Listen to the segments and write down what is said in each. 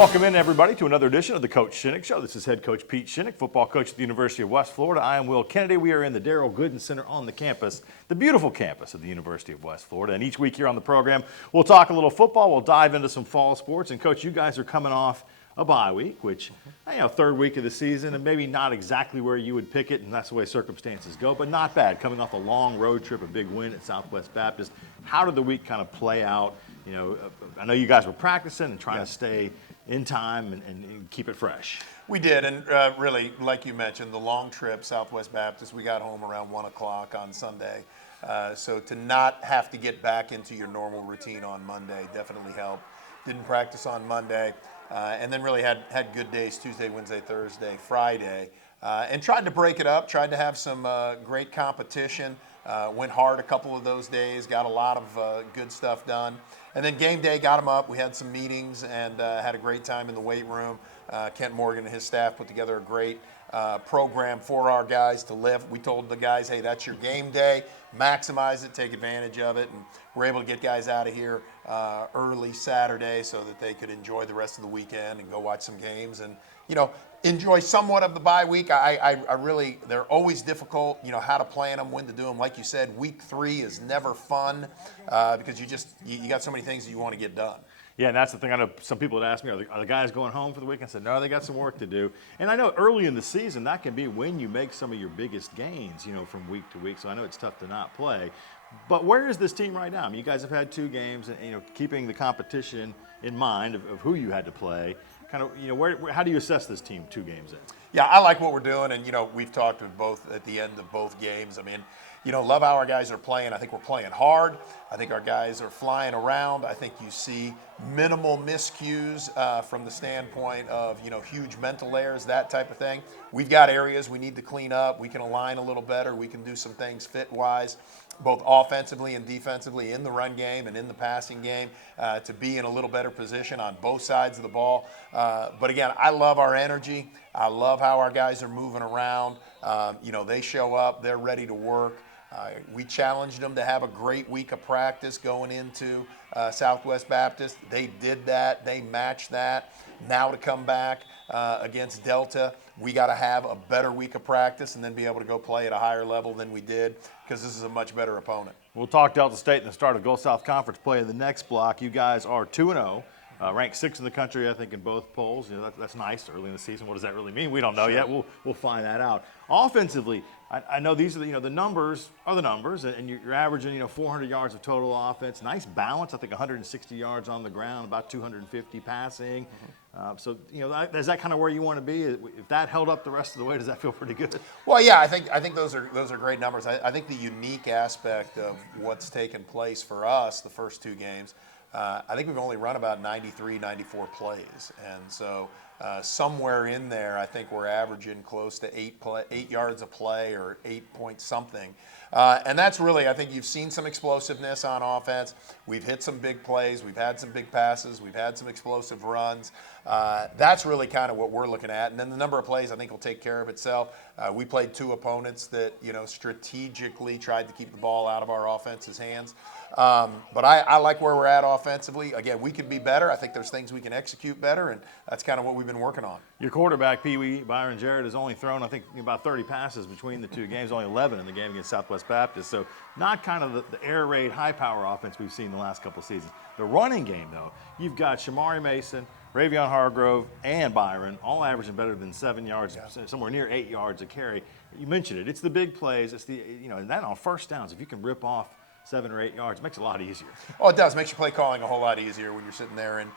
Welcome in, everybody, to another edition of the Coach Shinnick Show. This is head coach Pete Shinnick, football coach at the University of West Florida. I am Will Kennedy. We are in the Darrell Gooden Center on the campus, the beautiful campus of the University of West Florida. And each week here on the program, we'll talk a little football. We'll dive into some fall sports. And, Coach, you guys are coming off a bye week, which, third week of the season, and maybe not exactly where you would pick it, and that's the way circumstances go, but not bad. Coming off a long road trip, a big win at Southwest Baptist. How did the week kind of play out? I know you guys were practicing and trying to stay in time and keep it fresh. We did, and really, like you mentioned, the long trip, Southwest Baptist, we got home around 1 o'clock on Sunday. So to not have to get back into your normal routine on Monday definitely helped. Didn't practice on Monday, and then really had good days Tuesday, Wednesday, Thursday, Friday, and tried to break it up, tried to have some great competition. Went hard a couple of those days, got a lot of good stuff done. And then game day, got them up. We had some meetings and had a great time in the weight room. Kent Morgan and his staff put together a great program for our guys to lift. We told the guys, hey, that's your game day. Maximize it, take advantage of it. And we're able to get guys out of here early Saturday so that they could enjoy the rest of the weekend and go watch some games and, enjoy somewhat of the bye week. I really, they're always difficult, how to plan them, when to do them. Like you said, week 3 is never fun because you got so many things that you want to get done. Yeah, and that's the thing. I know some people had asked me, are the guys going home for the weekend? I said, no, they got some work to do. And I know early in the season, that can be when you make some of your biggest gains, from week to week. So I know it's tough to not play. But where is this team right now? I mean, you guys have had 2 games, and, keeping the competition in mind of who you had to play. Kind of, how do you assess this team 2 games in? Yeah, I like what we're doing, and, we've talked with both at the end of both games. I mean, love how our guys are playing. I think we're playing hard. I think our guys are flying around. I think you see minimal miscues from the standpoint of, huge mental errors, that type of thing. We've got areas we need to clean up. We can align a little better. We can do some things fit-wise, both offensively and defensively in the run game and in the passing game to be in a little better position on both sides of the ball. But again, I love our energy. I love how our guys are moving around. They show up. They're ready to work. We challenged them to have a great week of practice going into Southwest Baptist. They did that. They matched that. Now to come back against Delta, we got to have a better week of practice and then be able to go play at a higher level than we did because this is a much better opponent. We'll talk Delta State in the start of Gulf South Conference play in the next block. You guys are 2-0. Ranked 6th in the country, I think, in both polls. That's nice early in the season. What does that really mean? We don't know yet. We'll find that out. Offensively, I know these are the numbers are the numbers, and you're averaging 400 yards of total offense. Nice balance. I think 160 yards on the ground, about 250 passing. So is that kind of where you want to be? If that held up the rest of the way, does that feel pretty good? Well, yeah, I think those are great numbers. I think the unique aspect of what's taken place for us the first 2 games. I think we've only run about 93, 94 plays. And so somewhere in there, I think we're averaging close to 8 yards a play or 8 point something. And that's really, I think you've seen some explosiveness on offense. We've hit some big plays. We've had some big passes. We've had some explosive runs. That's really kind of what we're looking at. And then the number of plays, I think, will take care of itself. We played 2 opponents that, strategically tried to keep the ball out of our offense's hands. But I like where we're at offensively. Again, we can be better. I think there's things we can execute better, and that's kind of what we've been working on. Your quarterback, Pee Wee Byron Jarrett, has only thrown, I think, about 30 passes between the 2 games, only 11 in the game against Southwest Baptist. So not kind of the air raid, high-power offense we've seen the last couple of seasons. The running game, though, you've got Shamari Mason, Ravion Hargrove, and Byron, all averaging better than 7 yards, somewhere near 8 yards a carry. You mentioned it. It's the big plays. It's the, and that on first downs, if you can rip off 7 or 8 yards, it makes it a lot easier. Oh, it does. Makes your play calling a whole lot easier when you're sitting there and,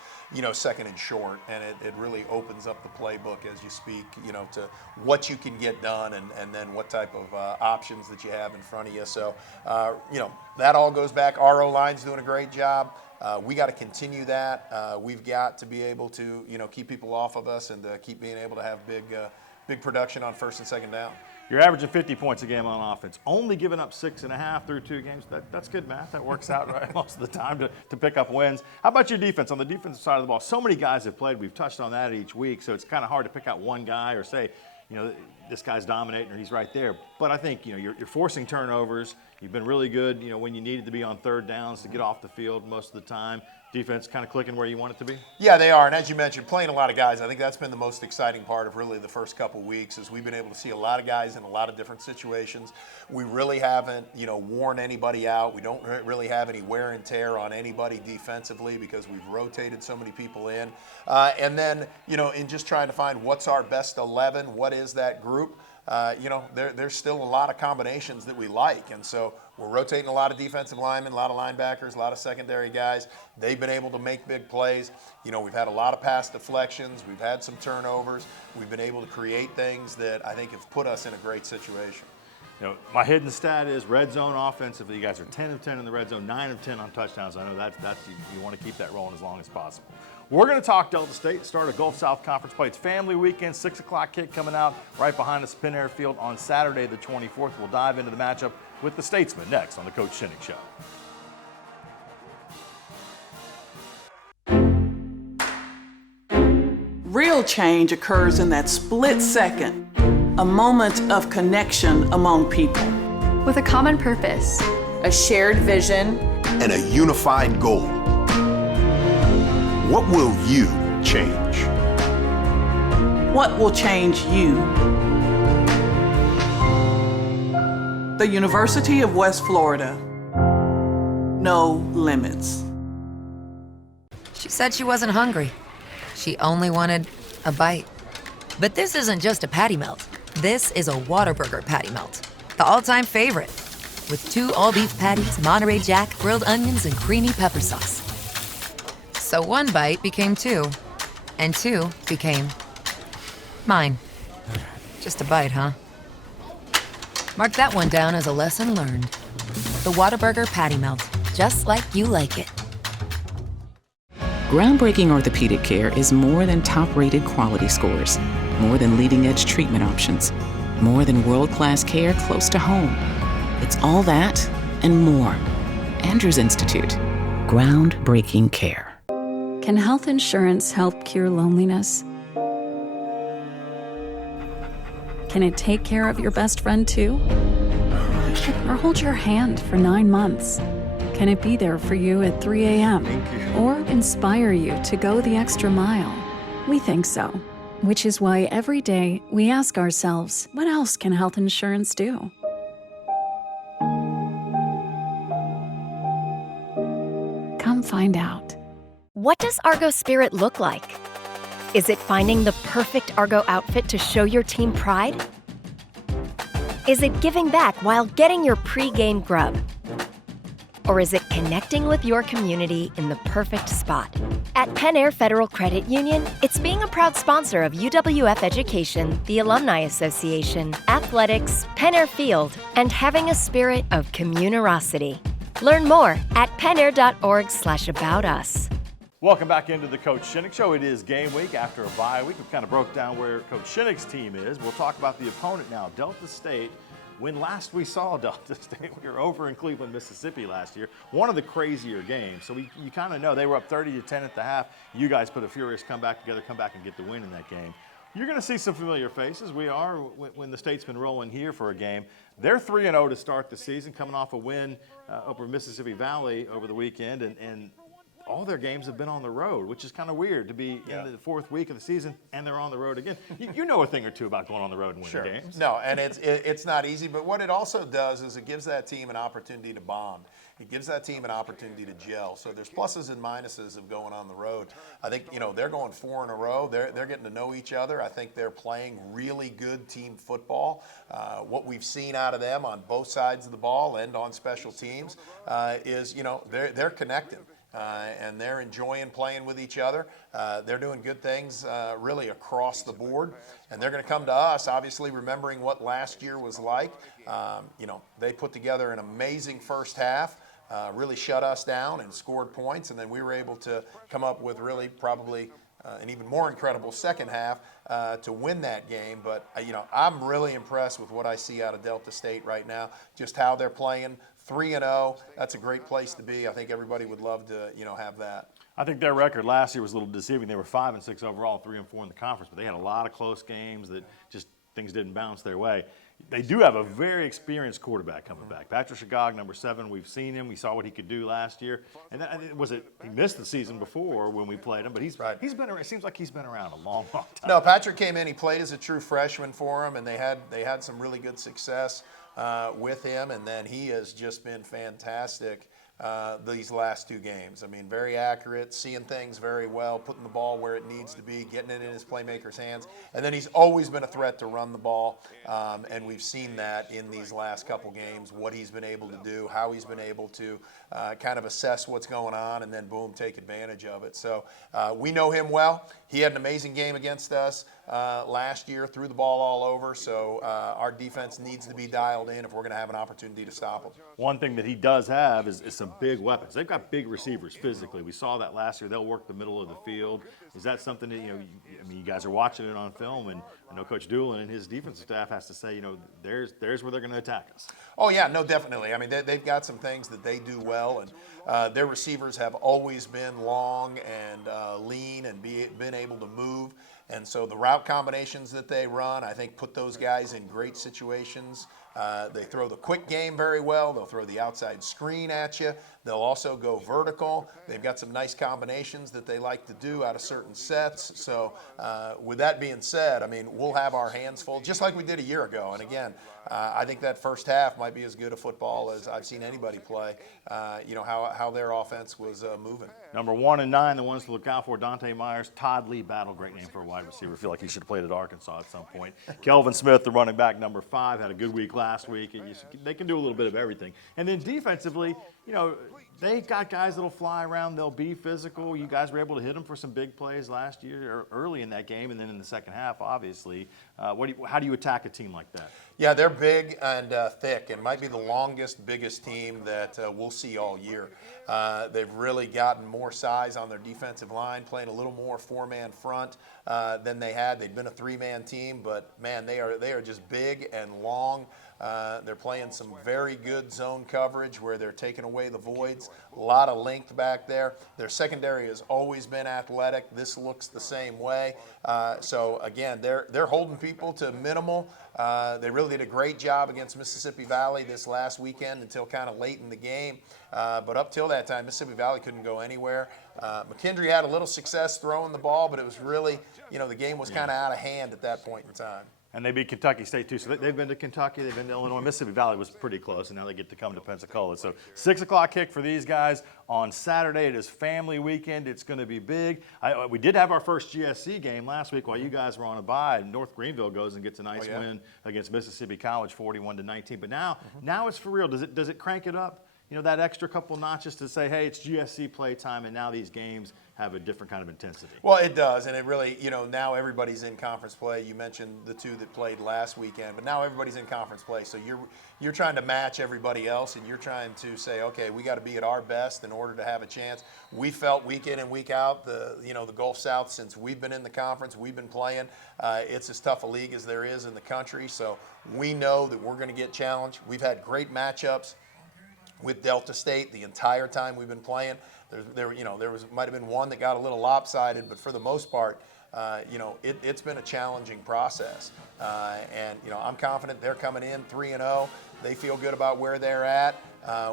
second and short. And it really opens up the playbook as you speak, to what you can get done and then what type of options that you have in front of you. So, that all goes back. Our O-line's doing a great job. We got to continue that. We've got to be able to, keep people off of us and keep being able to have big production on first and second down. You're averaging 50 points a game on offense, only giving up 6.5 through 2 games. That's good math. That works out right most of the time to pick up wins. How about your defense? On the defensive side of the ball, so many guys have played. We've touched on that each week, so it's kind of hard to pick out one guy or say, this guy's dominating or he's right there. But I think, you're forcing turnovers. You've been really good, when you needed to be on third downs to get off the field most of the time. Defense kind of clicking where you want it to be? Yeah, they are. And as you mentioned, playing a lot of guys, I think that's been the most exciting part of really the first couple weeks is we've been able to see a lot of guys in a lot of different situations. We really haven't, worn anybody out. We don't really have any wear and tear on anybody defensively because we've rotated so many people in. And then, in just trying to find what's our best 11, what is that group, there's still a lot of combinations that we like. And so we're rotating a lot of defensive linemen, a lot of linebackers, a lot of secondary guys. They've been able to make big plays. We've had a lot of pass deflections. We've had some turnovers. We've been able to create things that I think have put us in a great situation. My hidden stat is red zone offensively. You guys are 10 of 10 in the red zone, 9 of 10 on touchdowns. I know that's you want to keep that rolling as long as possible. We're going to talk Delta State, start a Gulf South Conference play. It's family weekend, 6 o'clock kick coming out right behind us, Penn Air Field on Saturday the 24th. We'll dive into the matchup with the Statesman next on the Coach Shinnick Show. Real change occurs in that split second, a moment of connection among people. With a common purpose, a shared vision, and a unified goal. What will you change? What will change you? The University of West Florida. No limits. She said she wasn't hungry. She only wanted a bite. But this isn't just a patty melt. This is a Whataburger patty melt. The all-time favorite. With 2 all-beef patties, Monterey Jack, grilled onions, and creamy pepper sauce. So 1 bite became 2, and 2 became mine. Just a bite, huh? Mark that one down as a lesson learned. The Whataburger patty melt, just like you like it. Groundbreaking orthopedic care is more than top-rated quality scores, more than leading-edge treatment options, more than world-class care close to home. It's all that and more. Andrews Institute. Groundbreaking care. Can health insurance help cure loneliness? Can it take care of your best friend too? Or hold your hand for 9 months? Can it be there for you at 3 a.m.? Or inspire you to go the extra mile? We think so, which is why every day we ask ourselves, what else can health insurance do? Come find out. What does Argos spirit look like? Is it finding the perfect Argo outfit to show your team pride? Is it giving back while getting your pre-game grub? Or is it connecting with your community in the perfect spot? At Penn Air Federal Credit Union, it's being a proud sponsor of UWF Education, the Alumni Association, athletics, Penn Air Field, and having a spirit of communerosity. Learn more at pennair.org/aboutus. Welcome back into the Coach Shinnick Show. It is game week after a bye week. We've kind of broke down where Coach Shinnick's team is. We'll talk about the opponent now, Delta State. When last we saw Delta State, we were over in Cleveland, Mississippi last year. One of the crazier games. So you kind of know they were up 30-10 at the half. You guys put a furious comeback together, come back and get the win in that game. You're going to see some familiar faces. We are when the State's been rolling here for a game. They're 3-0 to start the season, coming off a win over Mississippi Valley over the weekend, and all their games have been on the road, which is kind of weird to be in the 4th week of the season and they're on the road again. You know a thing or two about going on the road and winning games. No, and it's not easy, but what it also does is it gives that team an opportunity to bond. It gives that team an opportunity to gel. So there's pluses and minuses of going on the road. I think, they're going 4 in a row. They're getting to know each other. I think they're playing really good team football. What we've seen out of them on both sides of the ball and on special teams is, they're connecting. And they're enjoying playing with each other. They're doing good things really across the board. And they're going to come to us, obviously remembering what last year was like. They put together an amazing first half, really shut us down and scored points. And then we were able to come up with really probably an even more incredible second half to win that game. But, I'm really impressed with what I see out of Delta State right now, just how they're playing. 3-0, that's a great place to be. I think everybody would love to, have that. I think their record last year was a little deceiving. They were 5-6 overall, 3-4 in the conference, but they had a lot of close games that just things didn't bounce their way. they do have a very experienced quarterback coming back. Patrick Shagog, number 7, we've seen him. We saw what he could do last year. And he missed the season before when we played him, but he's been around. It seems like he's been around a long, long time. No, Patrick came in. He played as a true freshman for him, and they had some really good success with him. And then he has just been fantastic these last 2 games. I mean, very accurate, seeing things very well, putting the ball where it needs to be, getting it in his playmaker's hands. And then he's always been a threat to run the ball, and we've seen that in these last couple games, what he's been able to do, how he's been able to kind of assess what's going on, and then, boom, take advantage of it. So we know him well. He had an amazing game against us last year, threw the ball all over, so our defense needs to be dialed in if we're going to have an opportunity to stop him. One thing that he does have is some big weapons. They've got big receivers physically. We saw that last year. They'll work the middle of the field. Is that something that, you guys are watching it on film, and I know Coach Doolin and his defensive staff has to say, there's where they're going to attack us. Oh, yeah, no, definitely. I mean, they've got some things that they do well, and their receivers have always been long and lean and been able to move. And so the route combinations that they run, I think, put those guys in great situations. They throw the quick game very well. They'll throw the outside screen at you. They'll also go vertical. They've got some nice combinations that they like to do out of certain sets. So with that being said, I mean, we'll have our hands full, just like we did a year ago. And again, I think that first half might be as good a football as I've seen anybody play, how their offense was moving. Number 1 and 9, the ones to look out for, Dante Myers, Todd Lee Battle, great name for a wide receiver. I feel like he should have played at Arkansas at some point. Kelvin Smith, the running back, number 5, had a good week last week. They can do a little bit of everything. And then defensively, they got guys that'll fly around. They'll be physical. You guys were able to hit them for some big plays last year, or early in that game, and then in the second half, obviously. How do you attack a team like that? Yeah, they're big and thick, and might be the longest, biggest team that we'll see all year. They've really gotten more size on their defensive line, playing a little more 4-man front than they had. They'd been a 3-man team, but man, they are just big and long. They're playing some very good zone coverage where they're taking away the voids. A lot of length back there. Their secondary has always been athletic. This looks the same way. So again, they're holding people to minimal. They really did a great job against Mississippi Valley this last weekend until kind of late in the game. But up till that time, Mississippi Valley couldn't go anywhere. McKendree had a little success throwing the ball, but it was really, the game was kind of out of hand at that point in time. And they beat Kentucky State, too. So they've been to Kentucky, they've been to Illinois. Mississippi Valley was pretty close, and now they get to come to Pensacola. So 6 o'clock kick for these guys on Saturday. It is family weekend. It's going to be big. We did have our first GSC game last week while you guys were on a bye. North Greenville goes and gets a nice win against Mississippi College, 41-19. But now it's for real. Does it crank it up? That extra couple notches to say, hey, it's GSC play time, and now these games have a different kind of intensity. Well, it does, and it really, now everybody's in conference play. You mentioned the 2 that played last weekend, but now everybody's in conference play. So you're trying to match everybody else, and you're trying to say, okay, we got to be at our best in order to have a chance. We felt week in and week out, the Gulf South, since we've been in the conference, we've been playing. It's as tough a league as there is in the country. So we know that we're going to get challenged. We've had great matchups with Delta State the entire time we've been playing. There might have been one that got a little lopsided, but for the most part, it's been a challenging process. And I'm confident they're coming in 3-0. They feel good about where they're at.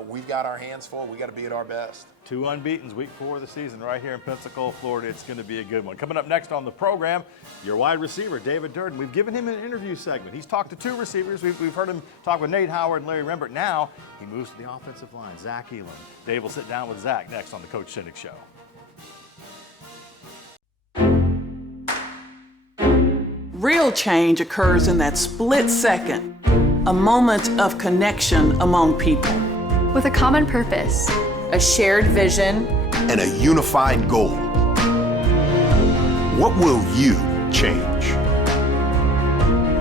We've got our hands full. We got to be at our best. 2 unbeatens, week 4 of the season, right here in Pensacola, Florida. It's going to be a good one. Coming up next on the program, your wide receiver, David Durden. We've given him an interview segment. He's talked to 2 receivers. We've heard him talk with Nate Howard and Larry Rembert. Now he moves to the offensive line, Zach Elam. Dave will sit down with Zach next on the Coach Shinnick Show. Real change occurs in that split second, a moment of connection among people. With a common purpose, a shared vision, and a unified goal. What will you change?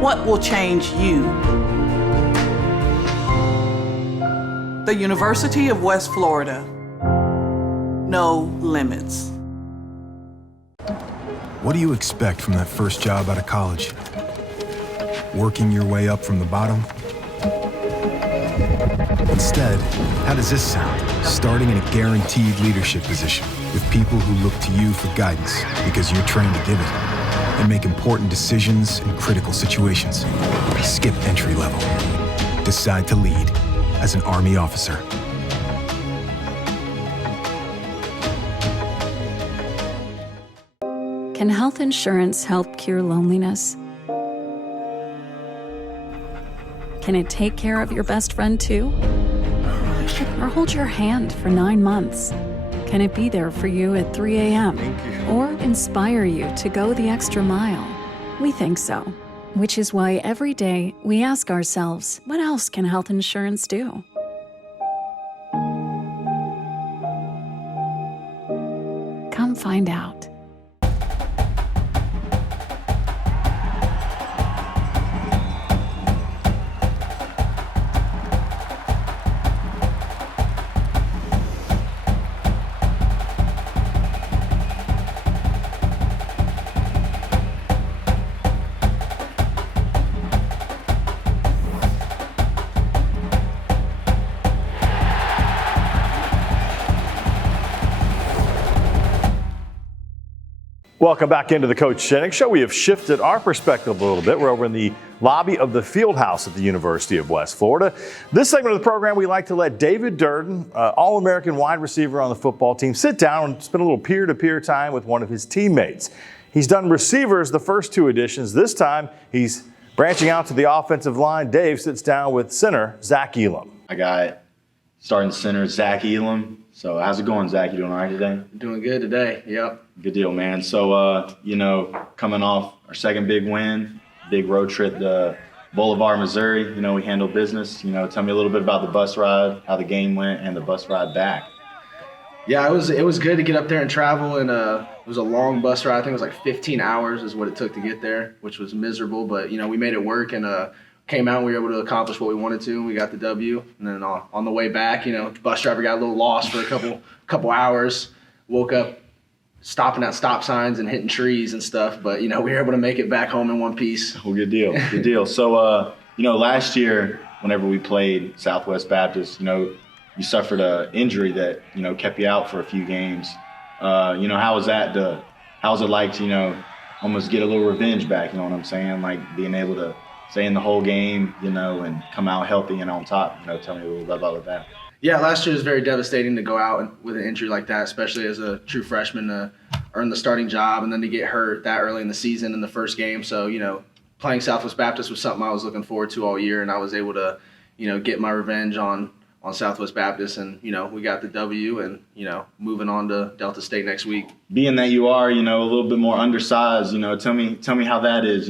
What will change you? The University of West Florida. No limits. What do you expect from that first job out of college? Working your way up from the bottom? Instead, how does this sound? Starting in a guaranteed leadership position with people who look to you for guidance because you're trained to give it. and make important decisions in critical situations. Skip entry level. Decide to lead as an Army officer. Can health insurance help cure loneliness? Can it take care of your best friend too? Or hold your hand for 9 months? Can it be there for you at 3 a.m.? Or inspire you to go the extra mile? We think so, which is why every day we ask ourselves, what else can health insurance do? Come find out. Welcome back into the Coach Shinnick Show. We have shifted our perspective a little bit. We're over in the lobby of the field house at the University of West Florida. This segment of the program, we like to let David Durden, All-American wide receiver on the football team, sit down and spend a little peer-to-peer time with one of his teammates. He's done receivers the first 2 editions. This time, he's branching out to the offensive line. Dave sits down with center Zach Elam. I got starting center Zach Elam. So how's it going, Zach? You doing all right today? Doing good today, yep. Good deal, man. So, coming off our second big win, big road trip to Boulevard, Missouri, we handled business. Tell me a little bit about the bus ride, how the game went, and the bus ride back. Yeah, it was good to get up there and travel, and it was a long bus ride. I think it was like 15 hours is what it took to get there, which was miserable. But, we made it work and came out and we were able to accomplish what we wanted to. We got the W. And then on the way back, the bus driver got a little lost for a couple hours, woke up stopping at stop signs and hitting trees and stuff. But, we were able to make it back home in one piece. Well, good deal. Good deal. So, last year, whenever we played Southwest Baptist, you suffered an injury that, kept you out for a few games. How was that? How was it like to, almost get a little revenge back? You know what I'm saying? Like being able to stay in the whole game, and come out healthy and on top. Tell me a little bit about that. Yeah, last year was very devastating to go out with an injury like that, especially as a true freshman to earn the starting job and then to get hurt that early in the season in the first game. So, playing Southwest Baptist was something I was looking forward to all year, and I was able to, get my revenge on Southwest Baptist, and, we got the W and, moving on to Delta State next week. Being that you are, a little bit more undersized, tell me how that is,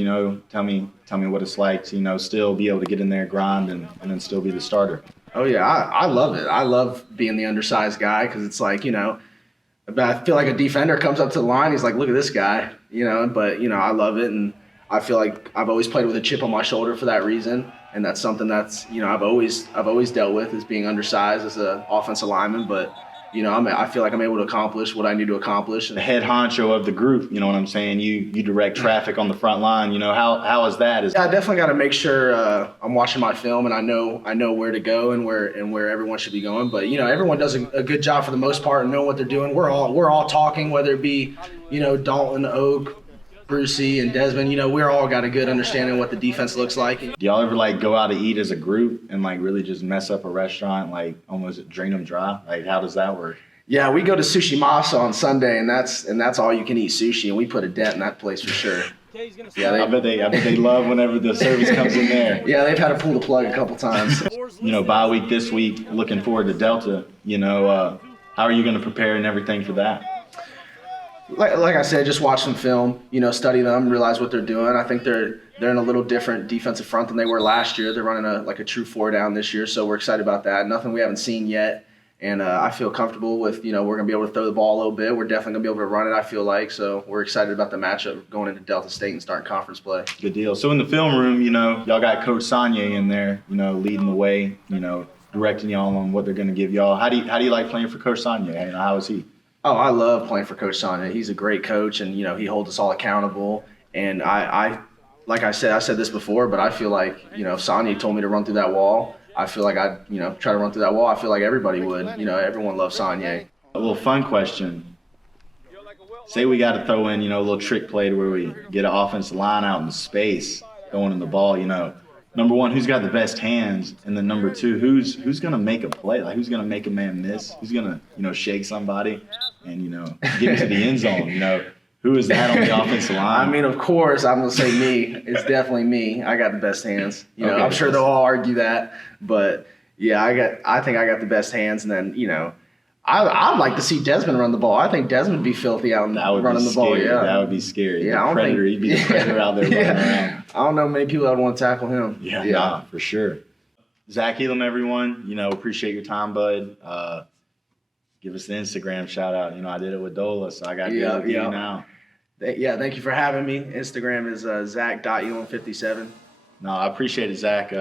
tell me what it's like to, still be able to get in there, grind, and then still be the starter. Oh, yeah, I love it. I love being the undersized guy because it's like, I feel like a defender comes up to the line, he's like, look at this guy, but, I love it, and I feel like I've always played with a chip on my shoulder for that reason. And that's something that's, I've always dealt with, is being undersized as an offensive lineman. But, I feel like I'm able to accomplish what I need to accomplish. The head honcho of the group, you know what I'm saying? You direct traffic on the front line. How is that? Yeah, I definitely got to make sure I'm watching my film and I know where to go and where everyone should be going. But, everyone does a good job for the most part and know what they're doing. We're all talking, whether it be, Dalton, Oak, Brucey and Desmond, we're all got a good understanding of what the defense looks like. Do y'all ever go out to eat as a group and really just mess up a restaurant, almost drain them dry? How does that work? Yeah, we go to Sushi Masa on Sunday, and that's all you can eat sushi, and we put a dent in that place for sure. Yeah, I bet they love whenever the service comes in there. Yeah, they've had to pull the plug a couple times. Bye week this week, looking forward to Delta. How are you going to prepare and everything for that? Like I said, just watch some film, study them, realize what they're doing. I think they're in a little different defensive front than they were last year. They're running a true 4 down this year, so we're excited about that. Nothing we haven't seen yet, and I feel comfortable with, we're going to be able to throw the ball a little bit. We're definitely going to be able to run it, I feel like, so we're excited about the matchup going into Delta State and starting conference play. Good deal. So in the film room, y'all got Coach Shinnick in there, leading the way, directing y'all on what they're going to give y'all. How do you like playing for Coach Shinnick? How is he? Oh, I love playing for Coach Shinnick. He's a great coach, and he holds us all accountable. And I like I said this before, but I feel like if Shinnick told me to run through that wall, I feel like I'd try to run through that wall. I feel like everybody would. Everyone loves Shinnick. A little fun question: say we got to throw in, a little trick play to where we get an offensive line out in space going in the ball, number one, who's got the best hands? And then number two, who's going to make a play? Like, who's going to make a man miss? Who's going to, shake somebody and, get into the end zone? Who is that on the offensive line? I mean, of course, I'm going to say me. It's definitely me. I got the best hands. Okay. I'm sure they'll all argue that. But, yeah, I think I got the best hands. And then, I'd like to see Desmond run the ball. I think Desmond would be filthy out running the ball. Yeah, that would be scary. Yeah, the predator. He'd be the predator out there running around. I don't know many people that would want to tackle him. Yeah, nah, for sure. Zach Elam, everyone. Appreciate your time, bud. Give us the Instagram shout out. I did it with Dola, so I got to do it with you now. Yeah, thank you for having me. Instagram is Zach.Elam57. No, I appreciate it, Zach.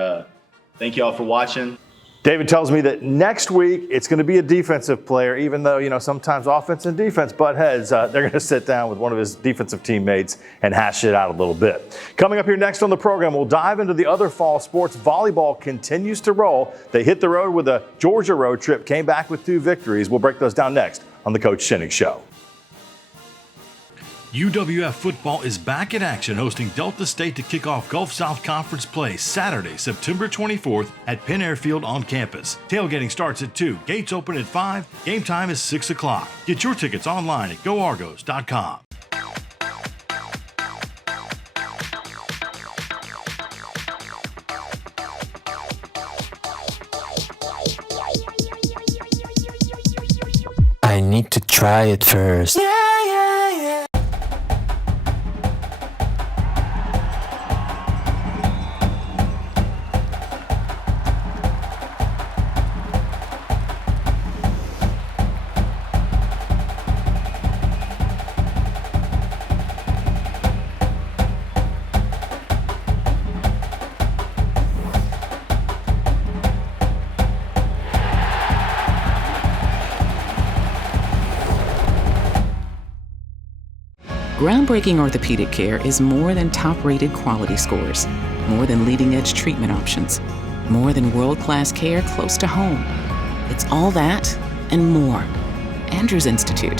Thank you all for watching. David tells me that next week it's going to be a defensive player, even though, sometimes offense and defense butt heads. They're going to sit down with one of his defensive teammates and hash it out a little bit. Coming up here next on the program, we'll dive into the other fall sports. Volleyball continues to roll. They hit the road with a Georgia road trip, came back with 2 victories. We'll break those down next on the Coach Shinnick Show. UWF football is back in action, hosting Delta State to kick off Gulf South Conference play Saturday, September 24th at Penn Airfield on campus. Tailgating starts at 2, gates open at 5, game time is 6 o'clock. Get your tickets online at goargos.com. I need to try it first. Groundbreaking orthopedic care is more than top-rated quality scores, more than leading-edge treatment options, more than world-class care close to home. It's all that and more. Andrews Institute.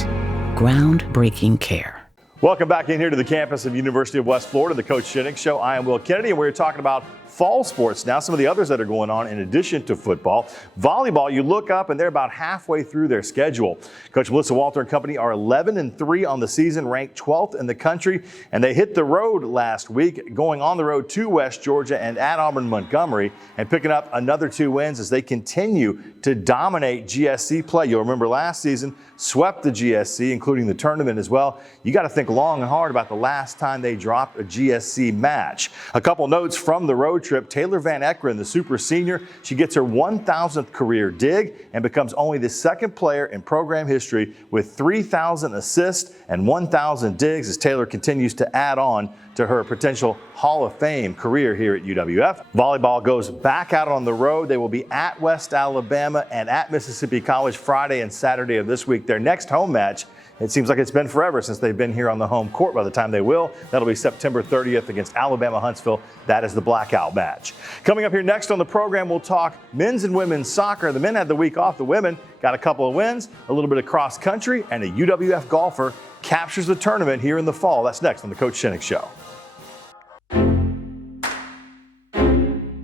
Groundbreaking care. Welcome back in here to the campus of University of West Florida, the Coach Shinnick Show. I am Will Kennedy, and we're talking about fall sports now, some of the others that are going on in addition to football. Volleyball, you look up and they're about halfway through their schedule. Coach Melissa Walter and company are 11-3 on the season, ranked 12th in the country, and they hit the road last week, going on the road to West Georgia and at Auburn Montgomery, and picking up another 2 wins as they continue to dominate GSC play. You'll remember last season, swept the GSC, including the tournament as well. You got to think long and hard about the last time they dropped a GSC match. A couple notes from the road trip. Taylor Van Ekeren, the super senior, she gets her 1,000th career dig and becomes only the second player in program history with 3,000 assists and 1,000 digs as Taylor continues to add on to her potential Hall of Fame career here at UWF. Volleyball goes back out on the road. They will be at West Alabama and at Mississippi College Friday and Saturday of this week. Their next home match, it seems like it's been forever since they've been here on the home court. By the time they will, that'll be September 30th against Alabama Huntsville. That is the blackout match. Coming up here next on the program, we'll talk men's and women's soccer. The men had the week off. The women got a couple of wins, a little bit of cross country, and a UWF golfer captures the tournament here in the fall. That's next on the Coach Shinnick Show.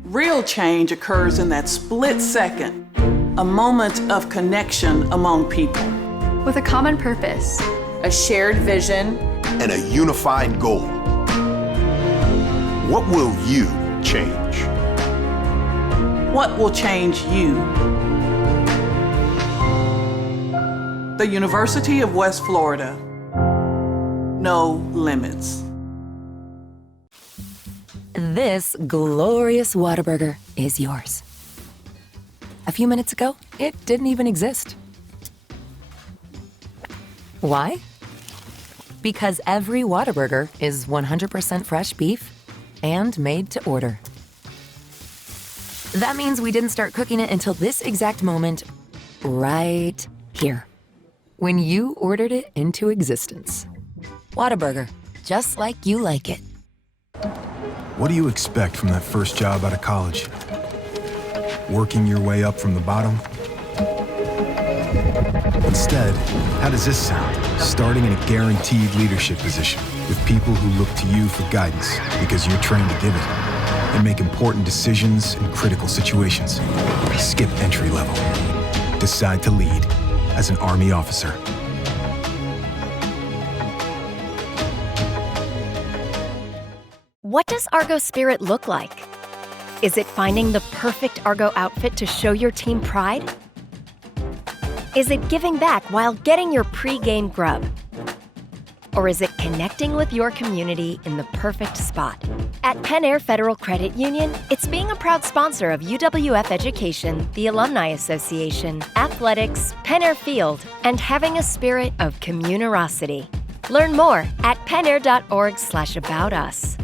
Real change occurs in that split second, a moment of connection among people. With a common purpose, a shared vision, and a unified goal. What will you change? What will change you? The University of West Florida. No limits. This glorious Whataburger is yours. A few minutes ago, it didn't even exist. Why? Because every Whataburger is 100% fresh beef and made to order. That means we didn't start cooking it until this exact moment, right here, when you ordered it into existence. Whataburger, just like you like it. What do you expect from that first job out of college? Working your way up from the bottom? Instead, how does this sound? Starting in a guaranteed leadership position with people who look to you for guidance because you're trained to give it, and make important decisions in critical situations. Skip entry level. Decide to lead as an Army officer. What does Argo Spirit look like? Is it finding the perfect Argo outfit to show your team pride? Is it giving back while getting your pre-game grub? Or is it connecting with your community in the perfect spot? At Penn Air Federal Credit Union, it's being a proud sponsor of UWF Education, the Alumni Association, athletics, Penn Air Field, and having a spirit of communerosity. Learn more at pennair.org/aboutus.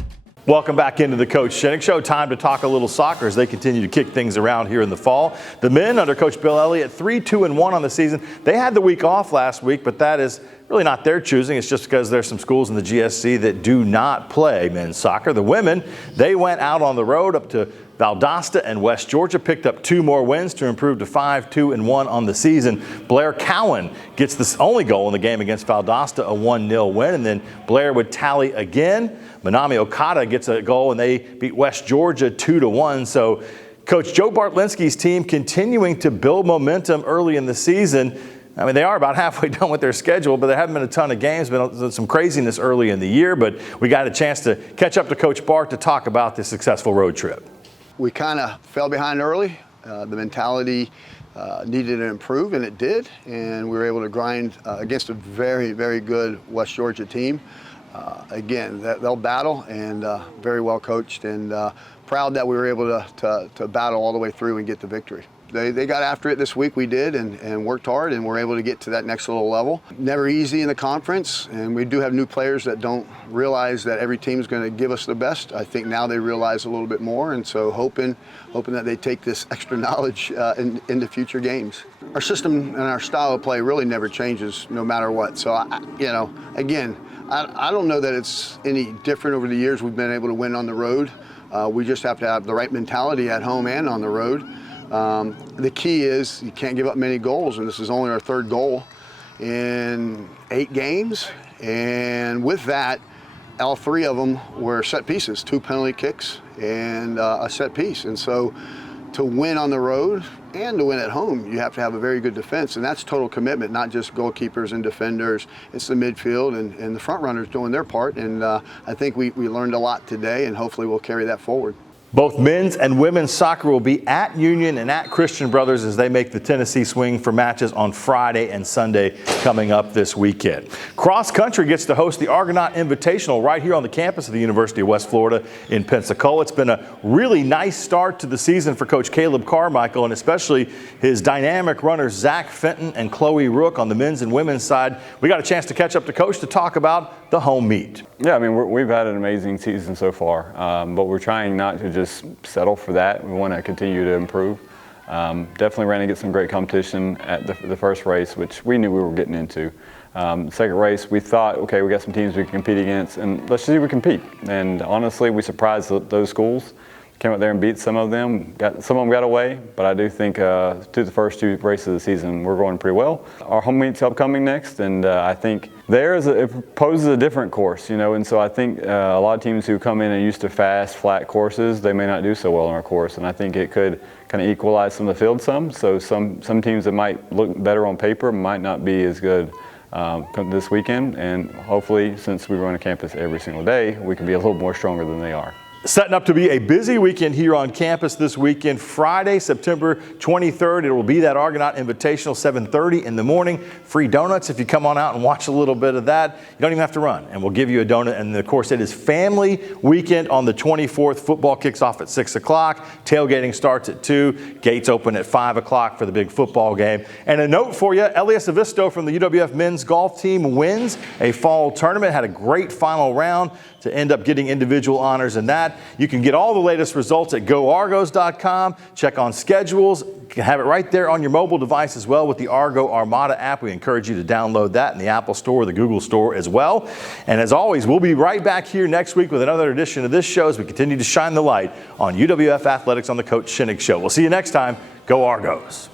Welcome back into the Coach Shinnick Show. Time to talk a little soccer as they continue to kick things around here in the fall. The men under Coach Bill Elliott, 3-2-1 on the season. They had the week off last week, but that is really not their choosing. It's just because there's some schools in the GSC that do not play men's soccer. The women, they went out on the road up to Valdosta and West Georgia, picked up 2 more wins to improve to 5-2-1 on the season. Blair Cowan gets the only goal in the game against Valdosta, a 1-0 win, and then Blair would tally again. Manami Okada gets a goal, and they beat West Georgia 2-1. So Coach Joe Bartlinski's team continuing to build momentum early in the season. I mean, they are about halfway done with their schedule, but there haven't been a ton of games, been some craziness early in the year, but we got a chance to catch up to Coach Bart to talk about this successful road trip. We kind of fell behind early. The mentality needed to improve, and it did. And we were able to grind against a very, very good West Georgia team. Again, they'll battle, and very well coached, and proud that we were able to battle all the way through and get the victory. They got after it this week, we did, and worked hard, and we're able to get to that next little level. Never easy in the conference, and we do have new players that don't realize that every team is going to give us the best. I think now they realize a little bit more, and so hoping that they take this extra knowledge into future games. Our system and our style of play really never changes no matter what. So, again, I don't know that it's any different over the years. We've been able to win on the road. We just have to have the right mentality at home and on the road. The key is you can't give up many goals, and this is only our 3rd goal in 8 games. And with that, all 3 of them were set pieces, 2 penalty kicks and a set piece. And so to win on the road and to win at home, you have to have a very good defense, and that's total commitment, not just goalkeepers and defenders. It's the midfield and the front runners doing their part, and I think we learned a lot today, and hopefully we'll carry that forward. Both men's and women's soccer will be at Union and at Christian Brothers as they make the Tennessee swing for matches on Friday and Sunday coming up this weekend. Cross Country gets to host the Argonaut Invitational right here on the campus of the University of West Florida in Pensacola. It's been a really nice start to the season for Coach Caleb Carmichael, and especially his dynamic runners Zach Fenton and Chloe Rook on the men's and women's side. We got a chance to catch up to Coach to talk about the home meet. Yeah, I mean, we've had an amazing season so far, but we're trying not to just settle for that. We want to continue to improve. Definitely ran to get some great competition at the first race, which we knew we were getting into. Second race, we thought, okay, we got some teams we can compete against, and let's see if we compete. And honestly, we surprised those schools. Came out there and beat some of them. Some of them got away, but I do think through the first 2 races of the season, we're going pretty well. Our home meet's upcoming next, and I think it poses a different course, and so I think a lot of teams who come in and used to fast, flat courses, they may not do so well on our course, and I think it could kind of equalize some of the field some. So some teams that might look better on paper might not be as good this weekend, and hopefully, since we run a campus every single day, we can be a little more stronger than they are. Setting up to be a busy weekend here on campus this weekend. Friday, September 23rd, it will be that Argonaut Invitational, 7:30 in the morning. Free donuts if you come on out and watch a little bit of that. You don't even have to run, and we'll give you a donut. And of course, it is family weekend on the 24th. Football kicks off at 6 o'clock. Tailgating starts at 2. Gates open at 5 o'clock for the big football game. And a note for you, Elias Haavisto from the UWF men's golf team wins a fall tournament. Had a great final round to end up getting individual honors in that. You can get all the latest results at goargos.com. Check on schedules. You can have it right there on your mobile device as well with the Argo Armada app. We encourage you to download that in the Apple Store or the Google Store as well. And as always, we'll be right back here next week with another edition of this show as we continue to shine the light on UWF athletics on the Coach Shinnick Show. We'll see you next time. Go Argos.